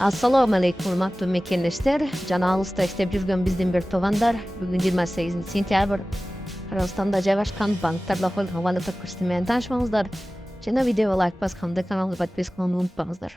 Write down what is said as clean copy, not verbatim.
Assalamu alaikum urmatly mekenleşler. Canalısda işte bir gün bizden bir tovanдар. Bugün 28 sentyabr. Kırgızstanda жайгашкан банктарда колдонгон валюта курсу менен таанышмаңыздар. Жана видеого лайк басканды, каналга подписка кылууну унутпаңыздар.